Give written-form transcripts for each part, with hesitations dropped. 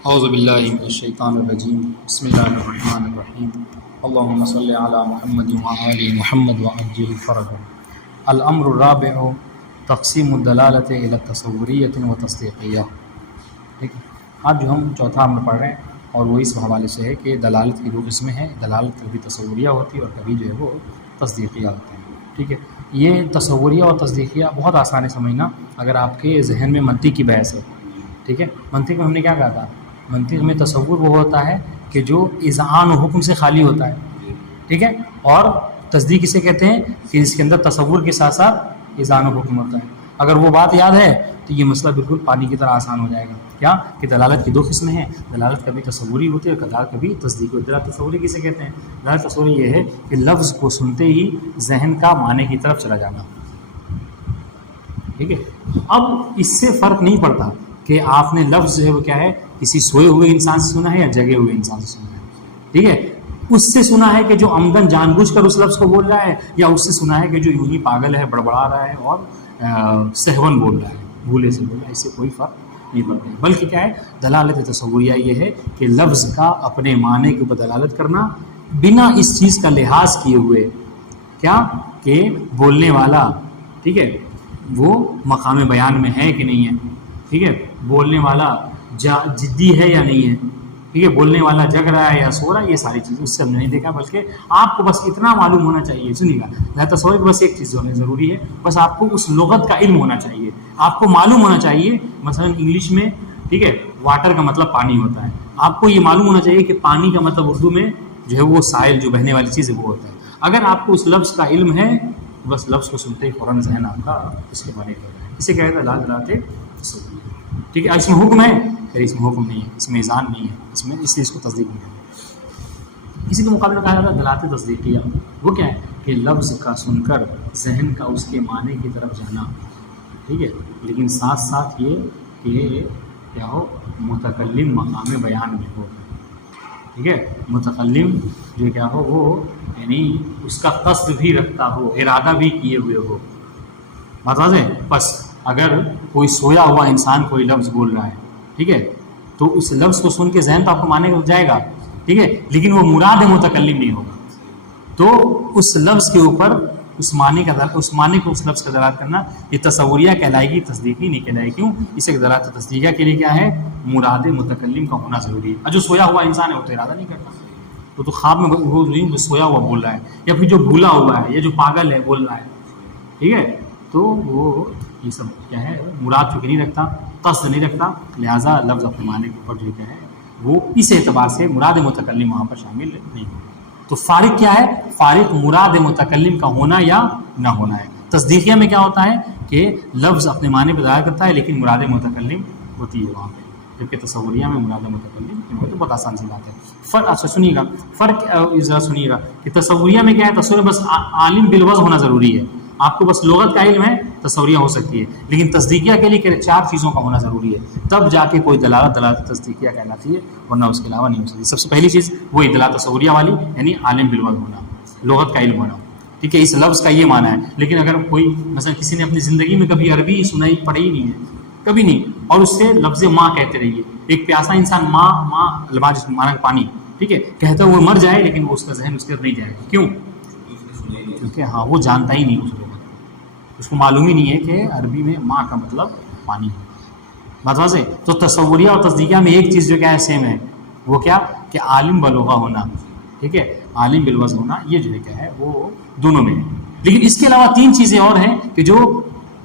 اعوذ باللہ من الشیطان الرجیم بسم اللہ الرحمن الرحیم اللہم صلی علی محمد وآل محمد وعجل فرجہ۔ الامر الرابع تقسیم الدلالت الی تصوریۃ و تصدیقیہ۔ ٹھیک ہے، آج جو ہم چوتھا امر پڑھ رہے ہیں اور وہ اس حوالے سے ہے کہ دلالت کی دو قسمیں ہیں، دلالت کبھی تصوریہ ہوتی ہے اور کبھی جو ہے وہ تصدیقیہ ہوتے ہیں۔ ٹھیک ہے، یہ تصوریہ اور تصدیقیہ بہت آسان ہے سمجھنا اگر آپ کے ذہن میں منطق کی بحث ہے۔ ٹھیک ہے، منطق میں ہم نے کیا کہا تھا؟ منطق میں تصور وہ ہوتا ہے کہ جو اذعان و حکم سے خالی ہوتا ہے، ٹھیک ہے، اور تصدیق اسے کہتے ہیں کہ اس کے اندر تصور کے ساتھ ساتھ اذعان و حکم ہوتا ہے۔ اگر وہ بات یاد ہے تو یہ مسئلہ بالکل پانی کی طرح آسان ہو جائے گا۔ کیا کہ دلالت کی دو قسمیں ہیں، دلالت کبھی تصوری ہوتی ہے اور دلالت کبھی تصدیقی ہوتی ہے۔ دلالت تصوری کسے کہتے ہیں؟ دلالت تصوری یہ ہے کہ لفظ کو سنتے ہی ذہن کا معنی کی طرف چلا جانا۔ ٹھیک ہے، اب اس سے فرق نہیں پڑتا کہ آپ نے لفظ جو ہے وہ کیا ہے، کسی سوئے ہوئے انسان سے سنا ہے یا جگے ہوئے انسان سے سنا ہے۔ ٹھیک ہے، اس سے سنا ہے کہ جو عمدن جان بوجھ کر اس لفظ کو بول رہا ہے، یا اس سے سنا ہے کہ جو یوں ہی پاگل ہے، بڑبڑا رہا ہے اور سہون بول رہا ہے، بھولے سے بول رہا ہے۔ اس سے کوئی فرق نہیں پڑتا، بلکہ کیا ہے، دلالت تصوریہ یہ ہے کہ لفظ کا اپنے معنی کے اوپر دلالت کرنا بنا اس چیز کا لحاظ کیے ہوئے کیا کہ بولنے والا، ٹھیک ہے، وہ مقام بیان میں ہے کہ نہیں ہے، ٹھیک ہے، بولنے والا جدی ہے یا نہیں ہے، ٹھیک ہے، بولنے والا جگ رہا ہے یا سو رہا ہے، یہ ساری چیزیں اس سے ہم نے نہیں دیکھا، بلکہ آپ کو بس اتنا معلوم ہونا چاہیے۔ سنیے گا، تصور بس ایک چیز ہونا ضروری ہے، بس آپ کو اس لغت کا علم ہونا چاہیے، آپ کو معلوم ہونا چاہیے۔ مثلا انگلش میں، ٹھیک ہے، واٹر کا مطلب پانی ہوتا ہے، آپ کو یہ معلوم ہونا چاہیے کہ پانی کا مطلب اردو میں جو ہے وہ سائل، جو بہنے والی چیز ہے، وہ ہوتا ہے۔ اگر آپ کو اس لفظ کا علم ہے، بس لفظ کو سنتے ہی فوراً ذہن آپ کا اس کے بارے میں اسے کہتے ہیں دلالت تصوریہ۔ ٹھیک ہے، اس میں حکم ہے، پھر اس میں حکم نہیں ہے، اس میں اذعان نہیں ہے، اس میں اس چیز کو تصدیق نہیں ہے۔ اسی کے مقابلے میں کہا جاتا ہے دلالت تصدیقیہ۔ وہ کیا ہے کہ لفظ کا سن کر ذہن کا اس کے معنی کی طرف جانا، ٹھیک ہے، لیکن ساتھ ساتھ یہ کہ کیا ہو، متکلم مقام بیان میں ہو، ٹھیک ہے، متکلم جو کیا ہو وہ یعنی اس کا قصد بھی رکھتا ہو، ارادہ بھی کیے ہوئے ہو۔ بات واضح ہے؟ بس اگر کوئی سویا ہوا انسان کوئی لفظ بول رہا ہے، ٹھیک ہے، تو اس لفظ کو سن کے ذہن تو آپ کو معنی ہو جائے گا، ٹھیک ہے، لیکن وہ مراد متکلم نہیں ہوگا۔ تو اس لفظ کے اوپر اس معنی کو اس لفظ کا دلالت کرنا یہ تصوریہ کہلائے گی، تصدیقی نہیں کہلائے گی۔ کیوں؟ اسے دلالت تصدیقیہ کے لیے کیا ہے، مراد متکلم کا ہونا ضروری ہے۔ اور جو سویا ہوا انسان ہے وہ تو ارادہ نہیں کرتا، وہ تو خواب میں وہ سویا ہوا بول رہا ہے، یا پھر جو بھولا ہوا ہے یا جو پاگل ہے بول رہا ہے، ٹھیک ہے، تو وہ یہ سب کیا ہے، مراد چونکہ نہیں رکھتا، قصد نہیں رکھتا، لہٰذا لفظ اپنے معنی کے اوپر جو کیا ہے وہ اس اعتبار سے مراد متکلم وہاں پر شامل نہیں ہے۔ تو فارق کیا ہے؟ فارق مراد متکلم کا ہونا یا نہ ہونا ہے۔ تصدیقیہ میں کیا ہوتا ہے کہ لفظ اپنے معنی پہ دلالت کرتا ہے لیکن مراد متکلم ہوتی ہے وہاں پہ، جبکہ تصوریہ میں مراد متکلم تو بہت آسان سی بات ہے۔ فرق اچھا سنیے گا، فرق ذرا سنیے گا کہ تصوریہ میں کیا ہے، تصوریہ بس عالم بالوضع ہونا ضروری ہے، آپ کو بس لغت کا علم ہے، تصوریہ ہو سکتی ہے، لیکن تصدیقیہ کے لیے چار چیزوں کا ہونا ضروری ہے، تب جا کے کوئی دلالت تصدیقیہ کہلاتی ہے، ورنہ اس کے علاوہ نہیں ہو سکتی۔ سب سے پہلی چیز وہی دلالت تصوریہ والی، یعنی عالم بالوضع ہونا، لغت کا علم ہونا، ٹھیک ہے، اس لفظ کا یہ معنی ہے۔ لیکن اگر کوئی مثلا کسی نے اپنی زندگی میں کبھی عربی سنائی پڑھی ہی نہیں ہے، کبھی نہیں، اور اس سے لفظ ماں کہتے رہیے، ایک پیاسا انسان ماں ماں لباس مانا پانی، ٹھیک ہے، کہتا وہ مر جائے لیکن وہ اس کا ذہن اس کے نہیں جائے گا۔ کیوں؟ کیونکہ ہاں وہ جانتا ہی نہیں اس کو معلوم ہی نہیں ہے کہ عربی میں ماں کا مطلب پانی ہے۔ بات واضح؟ تو تصوریہ اور تصدیقیہ میں ایک چیز جو کیا ہے سیم ہے، وہ کیا کہ عالم بالوضع ہونا، ٹھیک ہے، عالم بالوضع ہونا، یہ جو ہے کیا ہے وہ دونوں میں ہے۔ لیکن اس کے علاوہ تین چیزیں اور ہیں کہ جو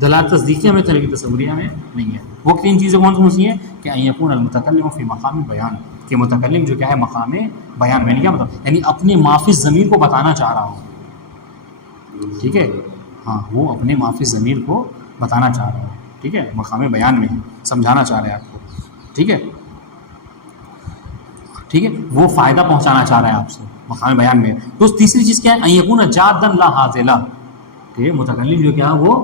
دلالت تصدیقیہ میں لیکن تصوریہ میں نہیں ہے۔ وہ تین چیزیں کون سی ہیں کہ ان یکون المتکلم فی مقام بیان، کہ متکلم جو کیا ہے مقام بیان میں، کیا مطلب یعنی اپنے مافی ضمیر کو بتانا چاہ رہا ہوں، ٹھیک ہے، ہاں وہ اپنے معافی ضمیر کو بتانا چاہ رہا ہے، ٹھیک ہے، مقام بیان میں سمجھانا چاہ رہا ہے آپ کو، ٹھیک ہے، ٹھیک ہے، وہ فائدہ پہنچانا چاہ رہا ہے آپ سے مقام بیان میں۔ تو تیسری چیز کیا ہے، ان یکون جادا لا ہازلا، کہ متکلم جو کیا وہ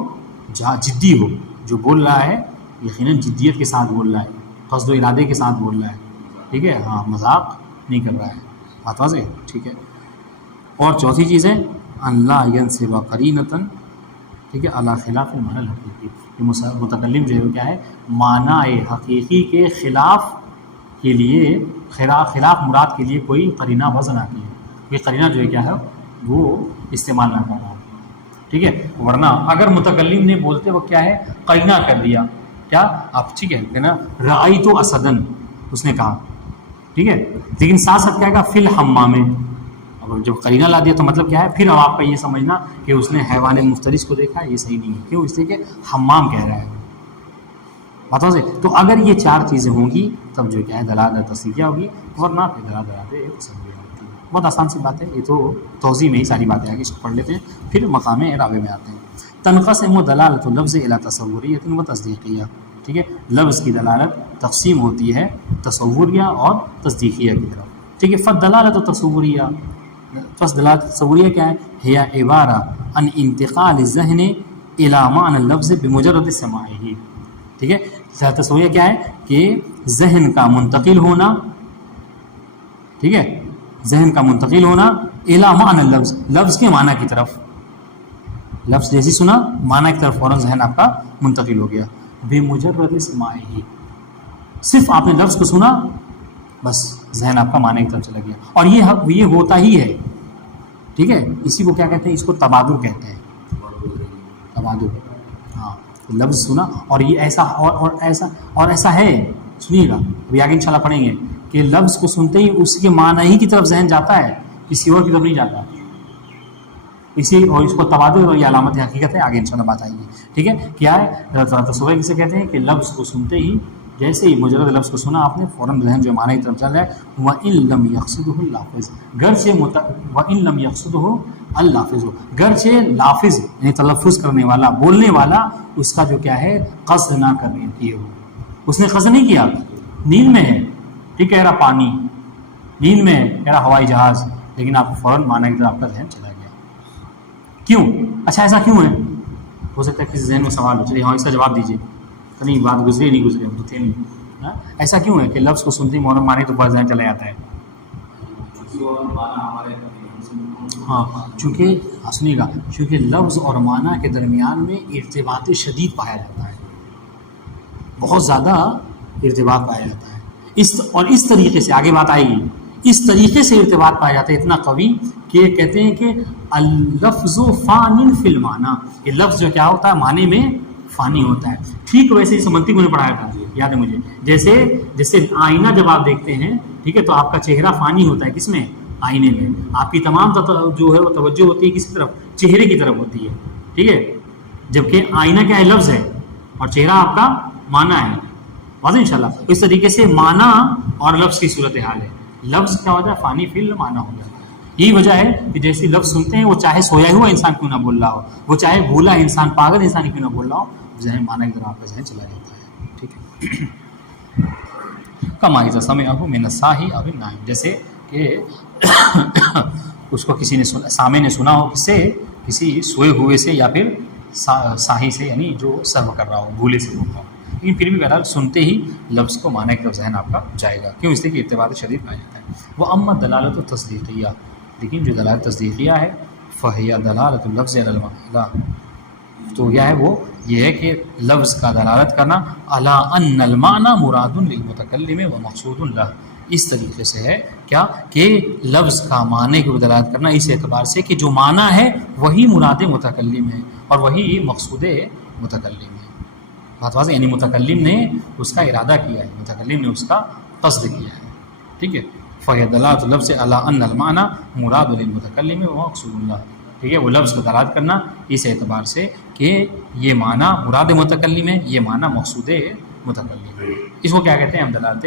جدی ہو، جو بول رہا ہے یقیناً جدیت کے ساتھ بول رہا ہے، قصد و ارادے کے ساتھ بول رہا ہے، ٹھیک ہے، ہاں مذاق نہیں کر رہا ہے۔ بات واضح ہے؟ ٹھیک ہے۔ اور چوتھی چیز ہے اللہ ینصب قرینۃ، ٹھیک ہے، علی خلاف المعنی الحقیقی، کہ متکلم جو ہے وہ کیا ہے معنی حقیقی کے خلاف کے لیے خلاف مراد کے لیے کوئی قرینہ وضع نہ کی ہے، کوئی قرینہ جو ہے کیا ہے وہ استعمال نہ کرنا، ٹھیک ہے. ورنہ اگر متکلم نے بولتے وقت کیا ہے قرینہ کر دیا، کیا آپ ٹھیک ہے نا، رأیت اسدن اس نے کہا، ٹھیک ہے، لیکن ساتھ ساتھ کیا کہا فی الحمام، اگر جب قرینہ لا دیا تو مطلب کیا ہے پھر اب آپ کا یہ سمجھنا کہ اس نے حیوان مفترس کو دیکھا، یہ صحیح نہیں ہے. کیوں؟ اس لیے کہ حمام کہہ رہا ہے باتوں سے. تو اگر یہ چار چیزیں ہوں گی تب جو کیا ہے دلالت تصریحیہ ہوگی، ورنہ پھر دلالت تصوریہ ہوتی ہے. بہت آسان سی بات ہے، یہ تو توضیح میں ہی ساری باتیں آگے اس کو پڑھ لیتے ہیں، پھر مقام اعراب میں آتے ہیں. تنقسم دلالت اللفظ الی تصوریۃ و تصدیقیہ، ٹھیک ہے، لفظ کی دلالت تقسیم ہوتی ہے تصوریہ اور تصدیقیہ کی طرف، ٹھیک ہے. فالدلالۃ تصوریہ، پس دلالت تصوریہ کیا ہے؟ ہی عبارہ عن انتقال الذہن الی معنی اللفظ بمجرد سماعہ، ٹھیک ہے. تصوریہ کیا ہے کہ ذہن کا منتقل ہونا، ٹھیک ہے، ذہن کا منتقل ہونا الی معنی اللفظ، لفظ کے معنی کی طرف، لفظ جیسی سنا معنی کی طرف فوراً ذہن آپ کا منتقل ہو گیا. بمجرد سماعہ، صرف آپ نے لفظ کو سنا بس ذہن آپ کا معنی کی طرف چلا گیا. اور یہ ہوتا ہی ہے، ٹھیک ہے. اسی کو کیا کہتے ہیں؟ اس کو تبادر کہتے ہیں، تبادر. ہاں، لفظ سنا اور یہ ایسا اور ایسا ہے، سنیے گا ابھی آگے انشاءاللہ پڑھیں گے کہ لفظ کو سنتے ہی اس کے معنی ہی کی طرف ذہن جاتا ہے، کسی اور کی طرف نہیں جاتا. اسی اور اس کو تبادر اور یہ علامت حقیقت ہے، آگے انشاءاللہ بات آئے گی، ٹھیک ہے. کیا ہے تصویر کسے کہتے ہیں؟ کہ لفظ کو سنتے ہی جیسے ہی مجرد لفظ کو سنا آپ نے فوراً ذہن جو معنی کی طرف چل رہا ہے. وَإِن لَمْ يَقْصِدْهُ اللَّافِظُ، وَإِن لَمْ يَقْصِدْهُ اللَّافِظُ، گرچہ لافظ یعنی تلفظ کرنے والا، بولنے والا اس کا جو کیا ہے قصد نہ کرنے کیے ہو. اس نے قصد نہیں کیا، نیند میں ہے، ٹھیک کہہ رہا پانی، نیند میں ہے کہہ رہا ہوائی جہاز، لیکن آپ فوراً معنی کی طرف آپ کا ذہن چلا گیا. کیوں؟ اچھا ایسا کیوں ہے؟ ہو سکتا ہے کسی ذہن میں سوال ہو، چلیے ہاں اس کا جواب دیجیے. نہیں بات گزرے نہیں گزرے تو تھے نہیں. ایسا کیوں ہے کہ لفظ کو سنتے ہی مورم معنی تو ذہن چلا جاتا ہے؟ ہاں، چونکہ سنیے گا، چونکہ لفظ اور معنی کے درمیان میں ارتباط شدید پایا جاتا ہے، بہت زیادہ ارتباط پایا جاتا ہے. اور اس طریقے سے آگے بات آئے گی، اس طریقے سے ارتباط پایا جاتا ہے اتنا قوی کہ کہتے ہیں کہ اللفظ فان فی المعنی، یہ لفظ جو کیا ہوتا ہے معنی میں فانی ہوتا ہے. ٹھیک ویسے ہی سمنتی کو نے پڑھایا تھا، یاد ہے مجھے، جیسے آئینہ جب آپ دیکھتے ہیں، ٹھیک ہے، تو آپ کا چہرہ فانی ہوتا ہے، کس میں؟ آئینے میں. آپ کی تمام جو ہے وہ توجہ ہوتی ہے کس کی طرف؟ چہرے کی طرف ہوتی ہے، ٹھیک ہے. جبکہ آئینہ کیا ہے؟ لفظ ہے، اور چہرہ آپ کا معنی ہے. واضح انشاءاللہ. اس طریقے سے معنی اور لفظ کی صورتحال ہے. لفظ کیا ہوتا ہے؟ فانی فی المعنی ہوتا ہے. یہی وجہ ہے کہ جیسے لفظ سنتے ہیں وہ چاہے سویا ہوا انسان کیوں نہ بول رہا ہو، وہ چاہے بھولا انسان، پاگل انسان کیوں نہ بول رہا ہو، ذہن معنی کی طرف آپ کا ذہن چلا جاتا ہے، ٹھیک ہے. کما اذا سمعہ من الصاحی او النائم، جیسے کہ اس کو کسی نے سامع نے سنا ہو، کس سے؟ کسی سوئے ہوئے سے، یا پھر صاحی سے، یعنی جو سرو کر رہا ہو، بھولے سے بول رہا ہو. لیکن پھر بھی بہرحال سنتے ہی لفظ کو معنی کی طرف ذہن آپ کا جائے گا. کیوں؟ اس لیے کہ ارتباط شدید پایا جاتا ہے. وہ اما دلالت تصدیقیہ، لیکن جو دلالت تصدیقیہ ہے فہیہ دلالت اللفظ علی المعنی، تو یہ ہے وہ یہ ہے کہ لفظ کا دلالت کرنا علی ان المعنی مراد للمتکلم و مقصود لہ، اس طریقے سے ہے کیا کہ لفظ کا معنی کی دلالت کرنا اس اعتبار سے کہ جو معنی ہے وہی مراد متکلم ہے اور وہی مقصود متکلم ہے. بات واضح، یعنی متکلم نے اس کا ارادہ کیا ہے، متکلم نے اس کا قصد کیا ہے، ٹھیک ہے. فہیہ دلالت اللفظ علی ان المعنی مراد للمتکلم و مقصود لہ، ٹھیک ہے. وہ لفظ کو دلالت کرنا اس اعتبار سے کہ یہ معنی مراد متکلم ہے، یہ معنی مقصود متکلم ہے. اس کو کیا کہتے ہیں ہم؟ دلالت.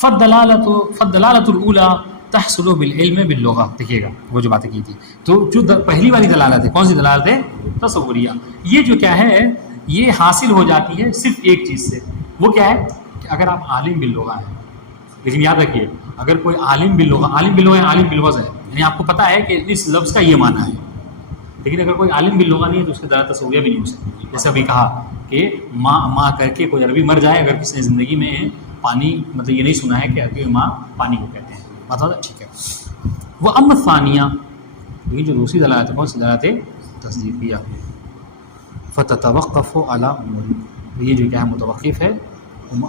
فالدلالت الاولی تحصل بالعلم باللغہ، دیکھیے گا وہ جو باتیں کی تھی. تو جو پہلی والی دلالت ہے، کون سی دلالت ہے؟ تصوریہ. یہ جو کیا ہے یہ حاصل ہو جاتی ہے صرف ایک چیز سے، وہ کیا ہے کہ اگر آپ عالم باللغہ ہیں. لیکن یاد رکھیے، اگر کوئی عالم باللغہ عالم باللفظ ہے، یعنی آپ کو پتہ ہے کہ اس لفظ کا یہ معنی ہے، لیکن اگر کوئی عالم باللغہ نہیں ہے تو اس کی دلالت تصوریہ بھی نہیں ہو سکتی. جیسے ابھی کہا کہ ماں کر کے کوئی عربی مر جائے، اگر کسی نے زندگی میں پانی مطلب یہ نہیں سنا ہے کہ عربی ماں پانی کو کہتے ہیں. بات ہوتا ہے، ٹھیک ہے. وہ اما ثانیہ، یہ جو دوسری دلالت ہے، کون سی دلالت ہے؟ تصدیقیہ. فتتوقف علی امور، یہ جو کیا ہے متوقف ہے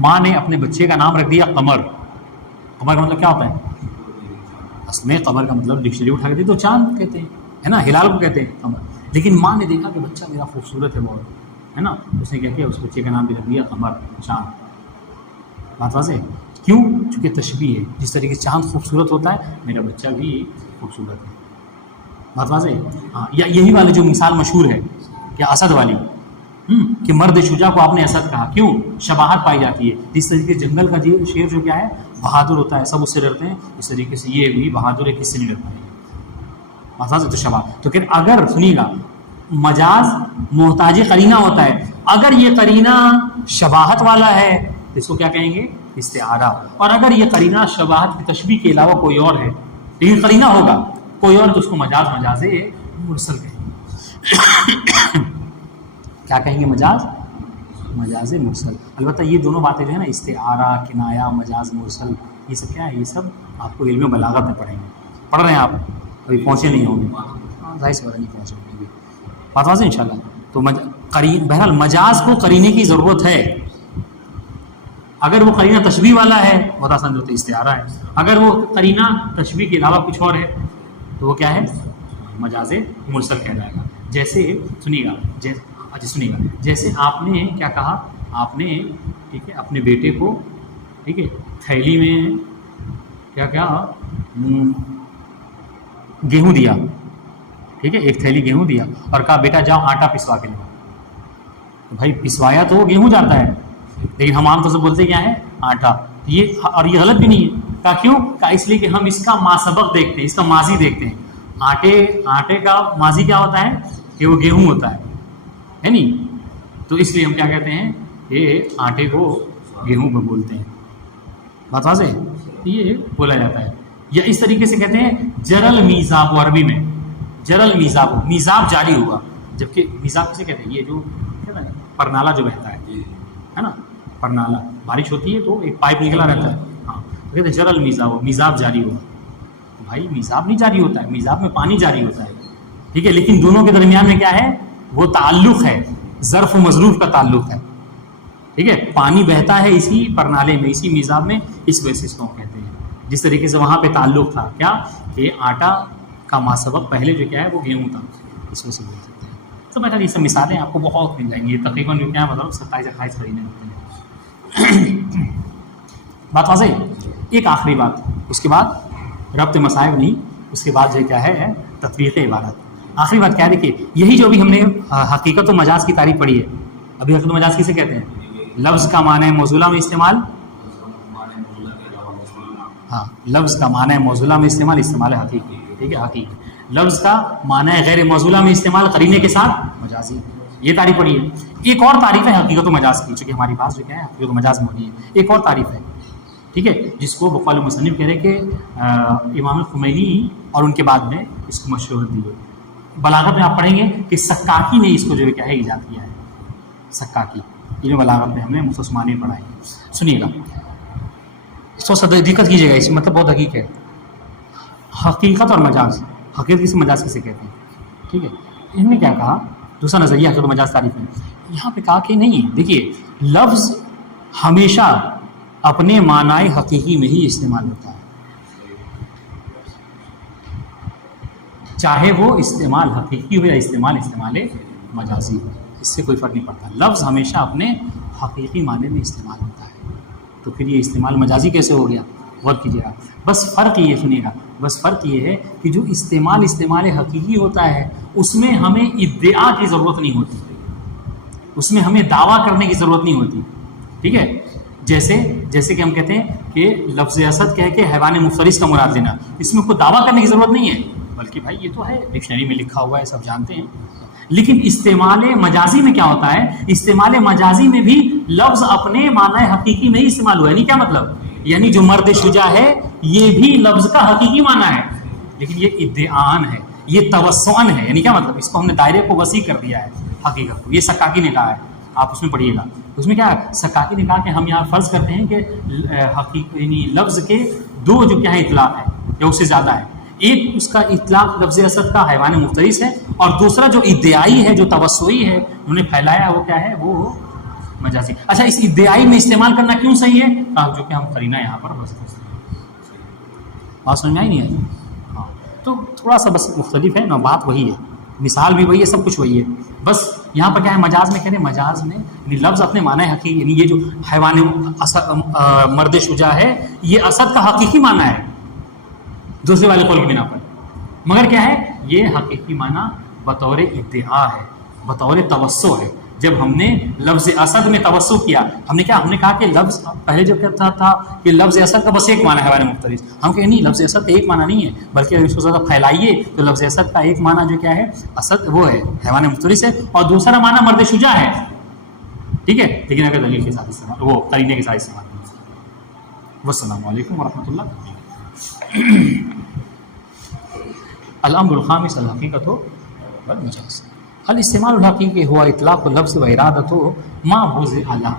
ماں نے اپنے بچے کا نام رکھ دیا قمر. قمر کا مطلب کیا ہوتا ہے؟ اصل میں قمر کا مطلب ڈکشنری اٹھا کے دی تو چاند کہتے ہیں, ہے نا, ہلال کو کہتے ہیں قمر. لیکن ماں نے دیکھا کہ بچہ میرا خوبصورت ہے بہت, ہے نا, اس نے کیا کیا, اس بچے کا نام بھی رکھ دیا قمر, چاند. بات واضح ہے؟ کیوں؟ چونکہ تشبیہ ہے, جس طریقے سے چاند خوبصورت ہوتا ہے میرا بچہ بھی خوبصورت ہے. بات واضح ہے؟ ہاں. یا یہی والی جو مثال مشہور ہے کہ اسد والی, کہ مرد شجاع کو آپ نے اسد کہا, کیوں؟ شباہت پائی جاتی ہے. جس طریقے سے جنگل کا شیر جو کیا ہے بہادر ہوتا ہے, سب اس سے ڈرتے ہیں, اس طریقے سے یہ بھی بہادر ہے, کس سے نہیں ڈرتا ہے. بات واضح؟ تو شباہت. تو پھر اگر سنیے گا, مجاز محتاج قرینہ ہوتا ہے, اگر یہ قرینہ شباہت والا ہے تو اس کو کیا کہیں گے؟ استعارہ. اور اگر یہ قرینہ شباہت کی تشبیہ کے علاوہ کوئی اور ہے, لیکن قرینہ ہوگا کوئی اور, تو اس کو مجاز مرسل کہیں گے. کیا کہیں گے؟ مجاز مرسل. البتہ یہ دونوں باتیں جو ہے نا, استعارہ, کنایہ, مجاز مرسل, یہ سب کیا ہے؟ یہ سب آپ کو علم بلاغت میں پڑھیں گے. پڑھ رہے ہیں آپ, ابھی پہنچے نہیں ہوں گے, ظاہر سی بات نہیں پہنچے ہوں گے. بات واضح ان شاء اللہ. تو بہرحال مجاز کو قرینے کی ضرورت ہے. اگر وہ قرینہ تشبیہ والا ہے بہت آسان جو استعارہ ہے. اگر وہ قرینہ تشبیہ کے علاوہ کچھ اور ہے تو وہ کیا ہے؟ مجاز مرسل کہلائے گا. جیسے سنیے گا, جیسے آپ نے کیا کہا, آپ نے ٹھیک ہے اپنے بیٹے کو ٹھیک ہے تھیلی میں کیا گیہوں دیا, ٹھیک ہے, ایک تھیلی گیہوں دیا اور کہا بیٹا جاؤ آٹا پسوا کے لو. تو بھائی پسوایا تو وہ گیہوں جاتا ہے, لیکن ہم عام طور سے بولتے کیا ہے؟ آٹا. یہ اور یہ غلط بھی نہیں ہے. کہا کیوں؟ کہا اس لیے کہ ہم اس کا ماسبق دیکھتے ہیں, اس کا ماضی دیکھتے ہیں. آٹے کا ماضی کیا ہوتا ہے؟ کہ وہ گیہوں ہوتا ہے نہیں. تو اس لیے ہم کیا کہتے ہیں؟ یہ آٹے کو گیہوں پہ بولتے ہیں. بات واضح ہے؟ یہ بولا جاتا ہے. یا اس طریقے سے کہتے ہیں جرل میزاب, عربی میں جرل میزاب, میزاب جاری ہوا. جبکہ میزاب کسے کہتے ہیں؟ یہ جو کہتے ہیں پرنالہ جو بہتا ہے نا, پرنالہ, بارش ہوتی ہے تو ایک پائپ نکلا رہتا ہے, ہاں, تو کہتے ہیں جرل میزاب, میزاب جاری ہوا. بھائی میزاب نہیں جاری ہوتا ہے, میزاب میں پانی جاری ہوتا ہے, ٹھیک ہے, لیکن دونوں کے درمیان میں کیا ہے؟ وہ تعلق ہے, ظرف و مظروف کا تعلق ہے, ٹھیک ہے. پانی بہتا ہے اسی پرنالے میں, اسی میزاب میں, اس وجہ سے اس کو کہتے ہیں. جس طریقے سے وہاں پہ تعلق تھا کیا کہ آٹا کا ماسبق پہلے جو کیا ہے وہ گیہوں تھا, اس وجہ سے بول سکتے ہیں. تو میں یہ سب مثالیں آپ کو بہت مل جائیں گی. تقریباً جو کیا مطلب 27-28 قرینے ہوتے ہیں. بات واضح. ایک آخری بات, اس کے بعد ربط مصائب نہیں, اس کے بعد جو کیا ہے تطبیق عبادت. آخری بات کیا ہے؟ دیکھیے یہی جو ابھی ہم نے حقیقت و مجاز کی تعریف پڑھی ہے. ابھی حقیقت و مجاز کسے کہتے ہیں؟ لفظ کا معنی موصولہ میں استعمال, ہاں, لفظ کا معنی موصولہ میں استعمال حقیقی, ٹھیک ہے, حقیقی. لفظ کا معنی غیر موصولہ میں استعمال قرینے کے ساتھ مجازی. یہ تعریف پڑھی ہے. ایک اور تعریف ہے حقیقت و مجاز کی, چونکہ ہماری بات جو کیا ہے حقیقت و مجاز میں ہو رہی ہے. ایک اور تعریف ہے, ٹھیک ہے, جس کو بقول مصنف کہہ رہے کہ امام خمینی اور ان کے بعد میں اس کو مشہورت دی ہے. بلاغت میں آپ پڑھیں گے کہ سکاکی نے اس کو جو ہے کیا ہے ایجاد کیا ہے. سکاکی یہ بلاغت میں ہم نے مفتی عثمانی میں پڑھائی ہے. سنیے گا, اس کو دقت کیجیے گا, اس مطلب بہت حقیق ہے. حقیقت اور مجاز, حقیقت کسی مجاز کسے کہتے ہیں, ٹھیک ہے. انہوں نے کیا کہا, دوسرا نظریہ حقیقت و مجاز تعریف میں یہاں پہ کہا کہ نہیں, دیکھیے لفظ ہمیشہ اپنے معنی حقیقی میں ہی استعمال ہوتا ہے, چاہے وہ استعمال حقیقی ہو یا استعمال مجازی ہو, اس سے کوئی فرق نہیں پڑتا. لفظ ہمیشہ اپنے حقیقی معنی میں استعمال ہوتا ہے. تو پھر یہ استعمال مجازی کیسے ہو گیا؟ غور کیجیے گا. بس فرق یہ, سنیے گا, بس فرق یہ ہے کہ جو استعمال حقیقی ہوتا ہے اس میں ہمیں ادعا کی ضرورت نہیں ہوتی, اس میں ہمیں دعویٰ کرنے کی ضرورت نہیں ہوتی, ٹھیک ہے. جیسے کہ ہم کہتے ہیں کہ لفظ اسد کہہ کے حیوان مفترس کا مراد لینا, اس میں کوئی دعویٰ کرنے کی ضرورت نہیں ہے, بلکہ بھائی یہ تو ہے ڈکشنری میں لکھا ہوا ہے, سب جانتے ہیں. لیکن استعمال مجازی میں کیا ہوتا ہے؟ استعمال مجازی میں بھی لفظ اپنے معنی حقیقی میں ہی استعمال ہوا ہے. یعنی کیا مطلب؟ یعنی جو مرد شجاع ہے یہ بھی لفظ کا حقیقی معنی ہے, لیکن یہ ادعان ہے, یہ توسعن ہے. یعنی کیا مطلب؟ اس کو ہم نے دائرے کو وسیع کر دیا ہے حقیقت کو. یہ سکاکی نے کہا ہے, آپ اس میں پڑھیے گا. اس میں کیا ہے؟ سکاکی نے کہا کہ ہم یہاں فرض کرتے ہیں کہ یعنی لفظ کے دو جو کیا ہے اطلاق ہے یا اس سے زیادہ ہے. ایک اس کا اطلاق لفظ اسد کا حیوان مفترس ہے, اور دوسرا جو ادعائی ہے, جو توسعی ہے, انہوں نے پھیلایا وہ کیا ہے؟ وہ مجازی. اچھا اس ادعائی میں استعمال کرنا کیوں صحیح ہے؟ جو کہ ہم قرینہ یہاں پر بس بات سمجھ میں آئی نہیں آئی؟ ہاں تو تھوڑا سا بس مختلف ہے نا، بات وہی ہے، مثال بھی وہی ہے، سب کچھ وہی ہے. بس یہاں پر کیا ہے مجاز میں کہتے ہیں، مجاز میں یعنی لفظ اپنے معنی حقیقی، یعنی یہ جو حیوان مرد شجاع ہے یہ اسد کا حقیقی معنی ہے دوسرے والے قول کی بنا پر، مگر کیا ہے یہ حقیقی معنی بطور ادعا ہے، بطور توسع ہے. جب ہم نے لفظ اسد میں توسع کیا، ہم نے کہا کہ لفظ پہلے جو کہتا تھا کہ لفظ اسد کا بس ایک معنی ہے حیوان مفترس، ہم کہیں نہیں، لفظ اسد ایک معنی نہیں ہے، بلکہ اگر اس کو زیادہ پھیلائیے تو لفظ اسد کا ایک معنی جو کیا ہے اسد وہ ہے حیوان مفترس ہے، اور دوسرا معنی مرد شجاع ہے. ٹھیک ہے، لیکن اگر دلیل کے ساتھ استعمال وہ قرینے کے ساتھ استعمال. والسلام علیکم ورحمۃ اللہ. الامر الخامس الحقیقت والمجاز. الاستعمال الحقیقی ہوا اطلاق لفظ و ارادت ما وضع له،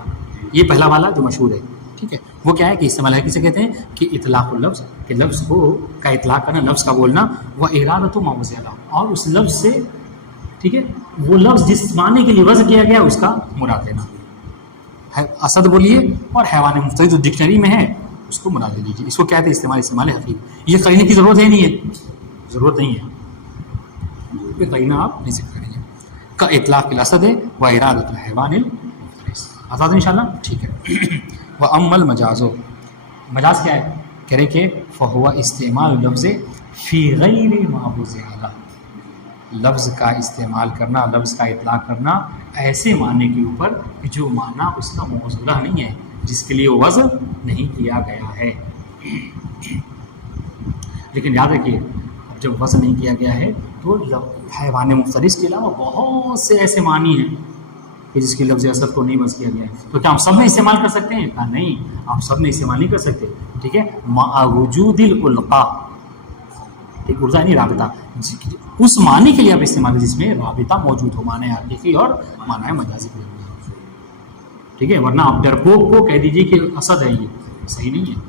یہ پہلا والا جو مشہور ہے. ٹھیک ہے، وہ کیا ہے کہ استعمال ہے کسے کہتے ہیں کہ اطلاق اللفظ، کہ لفظ کو کا اطلاق کرنا، لفظ کا بولنا، و ارادت ما وضع له، اور اس لفظ سے ٹھیک ہے وہ لفظ جس معنی کے لیے وضع کیا گیا اس کا مراد لینا. اسد بولیے اور حیوان مفترس جو ڈکشنری میں ہے اس کو مراد لے لیجیے. اس کو کہتے ہیں استعمال حقیقی. یہ قرینہ کی ضرورت ہے نہیں ہے، ضرورت نہیں ہے، قرینہ آپ نہیں ذکر کریں گے. کا اطلاق الاسد ہے و ارادت الحیوان المفترس. آزاد ان شاء اللہ. ٹھیک ہے. و اما المجاز، مجاز کیا ہے؟ کہہ رہے کہ فہو استعمال لفظ فی غیر ما وضع له، لفظ کا استعمال کرنا، لفظ کا اطلاق کرنا ایسے معنی کے اوپر جو معنی اس کا موصولہ نہیں ہے، جس کے لیے وضع نہیں کیا گیا ہے. لیکن یاد رکھیے جب وضع نہیں کیا گیا ہے تو حیوان مفترس کے علاوہ بہت سے ایسے معنی ہیں کہ جس کے لفظ اسد کو نہیں وضع کیا گیا ہے. تو کیا ہم سب میں استعمال کر سکتے ہیں؟ کہا نہیں، آپ سب میں استعمال نہیں کر سکتے. ٹھیک ہے، مع وجود الالقاء، ٹھیک اردو نہیں رابطہ، اس معنی کے لیے آپ استعمال جس میں رابطہ موجود ہو، معنی حقیقی اور معنی مجازی کے لیے. ٹھیک ہے، ورنہ آپ ڈرپوک کو کہہ دیجیے کہ اسد ہے، یہ صحیح نہیں ہے.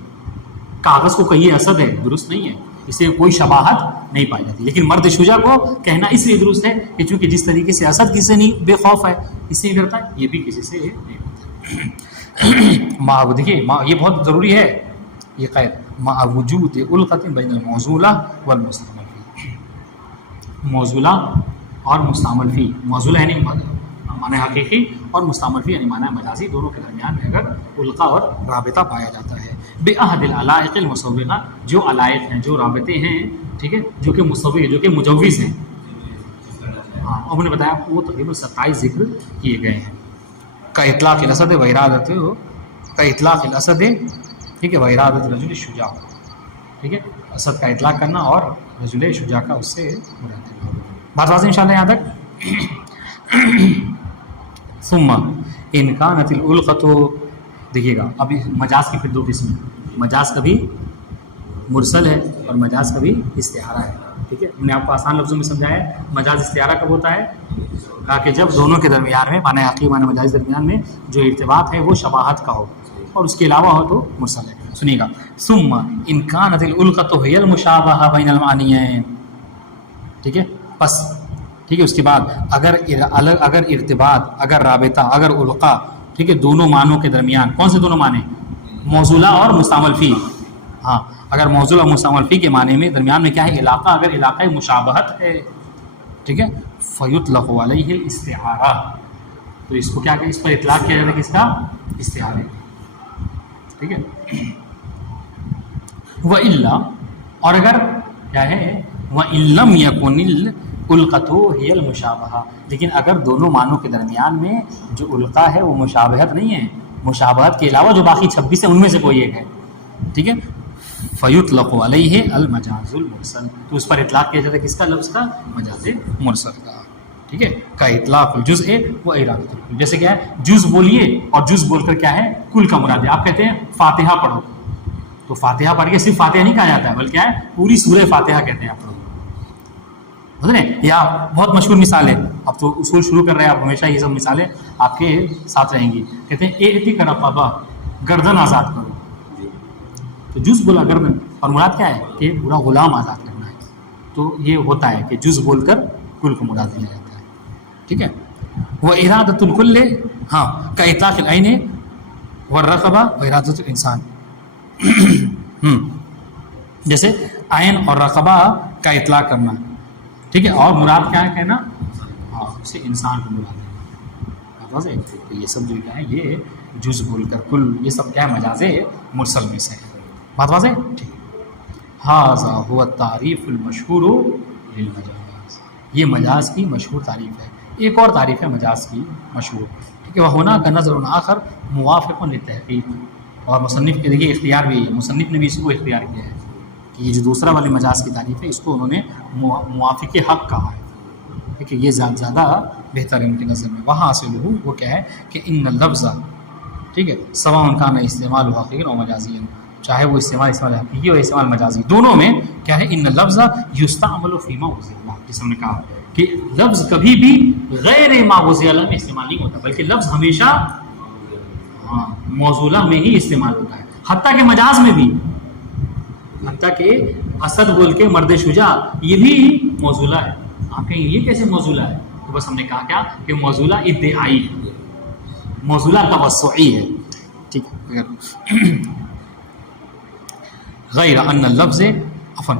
کاغذ کو کہیے اسد ہے، درست نہیں ہے، اس سے کوئی شباہت نہیں پائی جاتی. لیکن مرد شجاع کو کہنا اس لیے درست ہے کہ چونکہ جس طریقے سے اسد کسی سے نہیں بے خوف ہے، اس سے نہیں ڈرتا، یہ بھی کسی سے نہیں ڈرتا. دیکھیے یہ بہت ضروری ہے یہ قید، مع وجود القۃ بین الموصولہ والمستعمل فی، موصولہ اور مستعمل فی، موصولہ یعنی معنی حقیقی اور مستعمل فی یعنی معنی مجازی، دونوں کے درمیان میں اگر القاء اور رابطہ پایا جاتا ہے. بأحد العلائق المسوغہ، جو علائق ہیں، جو رابطے ہیں، ٹھیک ہے، جو کہ مسوغ، جو کہ مجوز ہیں. ہاں اور میں نے بتایا وہ تقریباً 27 ذکر کیے گئے ہیں. کا اطلاق الاسد و ارادت، کا اطلاق الاسد، ٹھیک ہے، و ارادت رجل شجاع، ٹھیک ہے، اسد کا اطلاق کرنا اور رجل شجاع کا اس سے مراد ہے. بات واضح ان شاء اللہ یہاں تک. ثم ان کانت الالقۃ، دیکھیے گا ابھی مجاز کی پھر دو قسم، مجاز کبھی مرسل ہے اور مجاز کبھی استعارہ ہے. ٹھیک ہے، میں نے آپ کو آسان لفظوں میں سمجھایا ہے. مجاز استعارہ کب ہوتا ہے؟ کہا کہ جب دونوں کے درمیان میں، معنی حقیقی معنی مجاز درمیان میں جو ارتباط ہے وہ شباہت کا ہو، اور اس کے علاوہ ہو تو مرسل ہے. سنیے گا، ثم ان کانت الالقۃ هی المشابہہ بین المعنیین، ٹھیک ہے، پس ٹھیک ہے اس کے بعد اگر ارتباط، اگر رابطہ، اگر القاء، ٹھیک ہے، دونوں معنوں کے درمیان، کون سے دونوں معنی؟ موصولہ اور مستعمل فی. ہاں اگر موصولہ اور مستعمل فی کے معنی میں درمیان میں کیا ہے علاقہ، اگر علاقہ مشابہت ہے، ٹھیک ہے، فیطلق علیہ الاستعارہ، تو اس کو کیا کہ اس پر اطلاق کیا جاتا ہے، کس کا؟ استعارے. ٹھیک ہے، وَإِلَّا، اور اگر کیا ہے وَإِن لَمْ يَكُنِ الْأُلْقَةُ هِيَ الْمُشَابَهَةُ، لیکن اگر دونوں معنوں کے درمیان میں جو القاء ہے وہ مشابہت نہیں ہے، مشابہت کے علاوہ جو باقی 26 ہیں ان میں سے کوئی ایک ہے، ٹھیک ہے، فَيُطْلَقُ عَلَيْهِ الْمَجَازُ الْمُرْسَلُ، تو اس پر اطلاق کیا جاتا ہے کس کا؟ لفظ کا، مجاز مرسل کا. ٹھیک ہے، کا اطلاق الجزء و ارادۃ الکل، جیسے کیا ہے جز بولیے اور جز بول کر کیا ہے کل کا مراد ہے. آپ کہتے ہیں فاتحہ پڑھو، تو فاتحہ پڑھ کے صرف فاتحہ نہیں کہا جاتا ہے، بلکہ کیا ہے پوری سورہ فاتحہ کہتے ہیں آپ لوگ. سمجھ رہے؟ یا بہت مشہور مثال ہے، اب تو اصول شروع کر رہے ہیں آپ، ہمیشہ یہ سب مثالیں آپ کے ساتھ رہیں گی. کہتے ہیں اعتی کا رقبہ، گردن آزاد کرو، تو جز بولا گردن، اور مراد کیا ہے کہ پورا غلام آزاد کرنا ہے. تو یہ ہوتا ہے کہ جز بول کر کل کو مراد دیا جاتا ہے. ٹھیک ہے، وہ ارادۃ الکل ہاں کا اطلاق العین والرغبہ و ارادۃ الانسان جیسے عین اور رغبہ کا اطلاق کرنا، ٹھیک ہے، اور مراد کیا ہے کہنا، ہاں اسے انسان کو مراد ہے، واضح ہے؟ یہ سب جو کیا ہے یہ جز بول کر کل یہ سب کیا ہے مجاز مرسل میں سے ہے، بات واضح ہے؟ ٹھیک، ھذا هو التعریف المشہور للمجاز، یہ مجاز کی مشہور تعریف ہے۔ ایک اور تعریف ہے مجاز کی مشہور، ٹھیک ہے، وہ ہونا کا نظر آخر موافق للتحقیق، اور مصنف کے دیکھیے اختیار بھی ہے، مصنف نے بھی اس کو اختیار کیا ہے کہ یہ جو دوسرا والی مجاز کی تعریف ہے اس کو انہوں نے موافق حق کہا ہے، ٹھیک ہے، یہ زیادہ بہتر ہے ان کی نظر میں۔ وہاں حاصل ہو وہ کیا ہے کہ ان اللفظ، ٹھیک ہے، سواء کان استعمال حقیقی و مجازی، چاہے وہ استعمال حقیقی اور استعمال مجازی، دونوں میں کیا ہے ان لفظ یستعمل فیما وضع اللہ، جس ہم نے کہا کہ لفظ کبھی بھی غیر ما وضع اللہ میں استعمال نہیں ہوتا، بلکہ لفظ ہمیشہ موصولہ میں ہی استعمال ہوتا ہے، حتیٰ کہ مجاز میں بھی، حتیٰ کہ اسد بول کے مرد شجاع یہ بھی موصولہ ہے، آپ کہیں یہ کیسے موصولہ ہے، تو بس ہم نے کہا کیا کہ موصولہ ادعائی ہے، موصولہ توسعی ہے، ٹھیک ہے، غیر ان اللفظ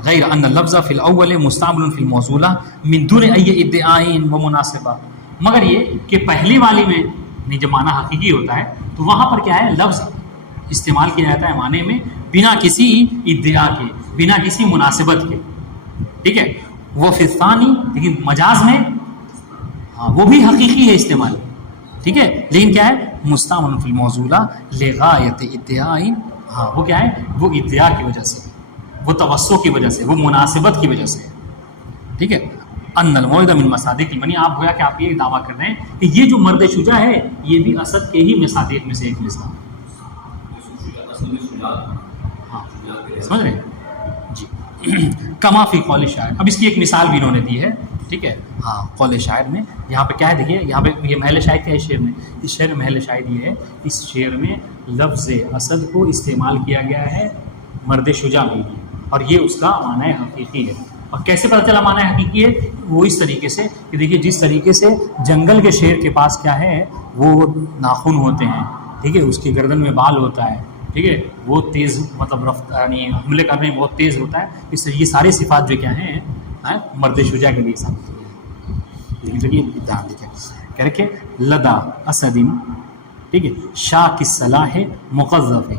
غیر ان اللفظ فی الاول مستعمل فی الموصولہ من دون ای ادعاء و مناسبہ، مگر یہ کہ پہلی والی میں جب معنی حقیقی ہوتا ہے تو وہاں پر کیا ہے لفظ استعمال کیا جاتا ہے معنی میں بنا کسی ادعا کے، بنا کسی مناسبت کے، ٹھیک ہے، وہ فی الثانی، لیکن مجاز میں ہاں وہ بھی حقیقی ہے استعمال، ٹھیک ہے، لیکن کیا ہے مستعمل فی الموصولہ لغایت ادعاء، ہاں وہ کیا ہے وہ ادعا کی وجہ سے، وہ توسع کی وجہ سے، وہ مناسبت کی وجہ سے، ٹھیک ہے۔ ان المورد من مصادیق المنی، آپ گویا کہ آپ یہ دعویٰ کر رہے ہیں کہ یہ جو مرد شجاع ہے یہ بھی اسد کے ہی مصادیق میں سے ایک مثال، ہاں سمجھ رہے ہیں جی، کما فی قول شاعر، اب اس کی ایک مثال بھی انہوں نے دی ہے، ٹھیک ہے، ہاں قول شاعر میں یہاں پہ کیا ہے دیکھیے، یہاں پہ یہ محل شاہد کیا ہے اس شعر میں، اس شعر میں محل شاہد یہ ہے اس شعر میں لفظ اسد کو استعمال کیا گیا ہے مرد شجاع میں بھی، اور یہ اس کا معنی حقیقی ہے، اور کیسے پتہ چلا معنی حقیقی ہے، وہ اس طریقے سے کہ دیکھیے جس طریقے سے جنگل کے شیر کے پاس کیا ہے وہ ناخن ہوتے ہیں، ٹھیک ہے، اس کی گردن میں بال ہوتا ہے، ٹھیک ہے، وہ تیز مطلب یعنی حملے کرنے میں بہت تیز ہوتا ہے، اس سے یہ ساری صفات جو کیا ہیں مرد شجاع کے لیے ثابت ہوئی ہے، لیکن دیکھیے دھیان دیکھیں کہہ رہے کہ لدا اسدن، ٹھیک ہے، شاہ کی صلاح مقذف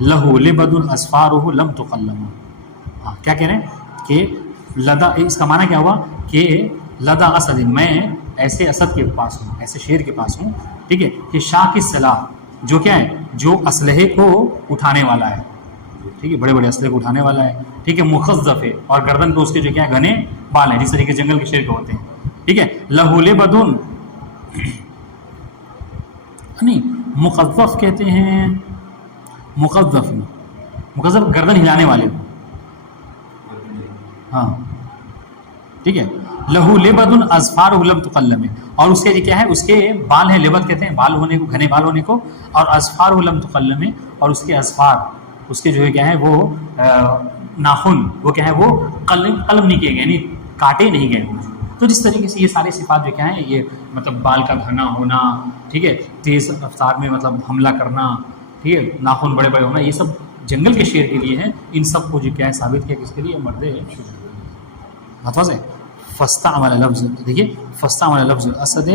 لہو لبد اسفارہ لم تقلم، ہاں کیا کہہ رہے ہیں کہ لدا، اس کا معنی کیا ہوا کہ لدا اسد، میں ایسے اسد کے پاس ہوں، ایسے شیر کے پاس ہوں، ٹھیک ہے، کہ شاہ کی صلاح جو کیا ہے جو اسلحے کو اٹھانے والا ہے، ٹھیک ہے، بڑے بڑے اسلحے کو اٹھانے والا ہے، ٹھیک ہے، مخذف ہے، اور گردن پہ اس کے جو کیا ہے گھنے بال ہیں جس طریقے جنگل کے شیر کے ہوتے ہیں، ٹھیک ہے، لہو لبدن، نہیں مخذف کہتے ہیں، مخذف گردن ہلانے والے، ہاں ٹھیک ہے، لہو لبد اظفارہ لم تقلم، اور اس کے کیا ہے اس کے بال ہیں، لبد کہتے ہیں بال ہونے کو، گھنے بال ہونے کو، اور اظفارہ لم تقلم، اور اس کے اظفار اس کے جو ہے کیا ہے وہ ناخن وہ کیا ہے وہ قلم نہیں کیے گئے، یعنی کاٹے نہیں گئے، تو جس طریقے سے یہ سارے صفات جو کیا ہیں یہ مطلب بال کا گھنا ہونا، ٹھیک ہے، تیز رفتار میں مطلب حملہ کرنا، ٹھیک ہے، ناخن بڑے بڑے ہونا، یہ سب جنگل کے شیر کے لیے ہیں، ان سب کو جو کیا ہے ثابت کیا کس کے لیے مرد شجاع، مطلب ہے فاستعمل لفظ، دیکھیے فاستعمل لفظ الاسد،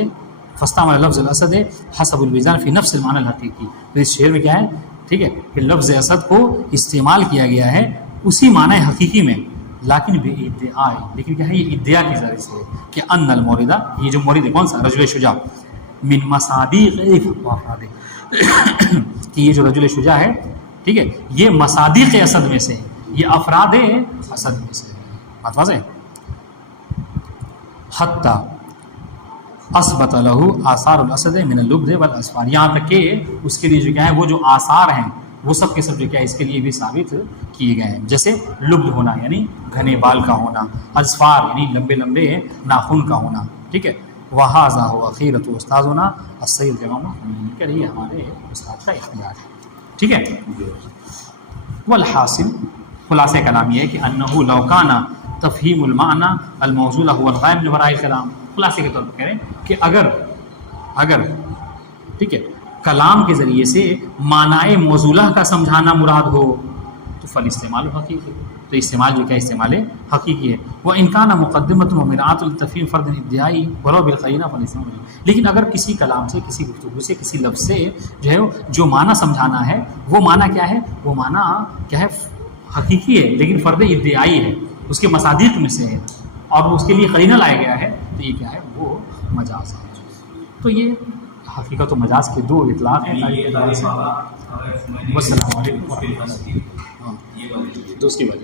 فاستعمل لفظ الاسد حسب الوزان فی نفس المعنی الحقیقی، تو اس شعر میں کیا ہے ٹھیک ہے کہ لفظ اسد کو استعمال کیا گیا ہے اسی معنی حقیقی میں، لیکن بے ادعاء، لیکن کیا ہے یہ ادعا کی ذریعے سے کہ ان الموردہ، یہ جو مورد ہے کون سا رجل شجاع، من مصادیق افراد، کہ یہ جو رجل شجاع ہے ٹھیک ہے یہ مصادیق اسد میں سے ہے، یہ افراد اسد میں سے ہے، بات واضح ہے، حتی اثبت لہ آثار الاسد من اللبد والاسفار، یہاں تک کہ اس کے لیے جو کیا ہے وہ جو آثار ہیں وہ سب کے سب جو کیا ہے اس کے لیے بھی ثابت کیے گئے ہیں، جیسے لبد ہونا یعنی گھنے بال کا ہونا، اسفار یعنی لمبے لمبے ناخن کا ہونا، ٹھیک ہے، وہذا هو خیرۃ استاذنا السید امام کہ یہ ہمارے استاد کا اختیار ہے، ٹھیک ہے، والحاصل خلاصہ کلام یہ ہے کہ انه لو کان تفہیم المعنی الموصول هو الغائب من وراء الکلام، خلاصے کے طور پر کہہ رہے ہیں کہ اگر اگر ٹھیک ہے کلام کے ذریعے سے معنی موصولہ کا سمجھانا مراد ہو تو فل استعمال حقیقی، تو استعمال جو کیا استعمال حقیقی ہے. وہ انکان مقدمۃ و مرآۃ التفہیم فرد ادعائی ولو بالقرینہ فل استعمال. لیکن اگر کسی کلام سے، کسی گفتگو سے، کسی لفظ سے جو ہے جو معنی سمجھانا ہے وہ معنی کیا ہے، وہ معنی کیا ہے حقیقی ہے لیکن فرد ادعائی ہے، اس کے مصادیق میں سے ہے اور اس کے لیے قرینہ لایا گیا ہے، تو یہ کیا ہے وہ مجاز ہے. تو یہ حقیقت و مجاز کے دو اطلاق ہیں. السلام علیکم ورحمۃ اللہ. دوسری بات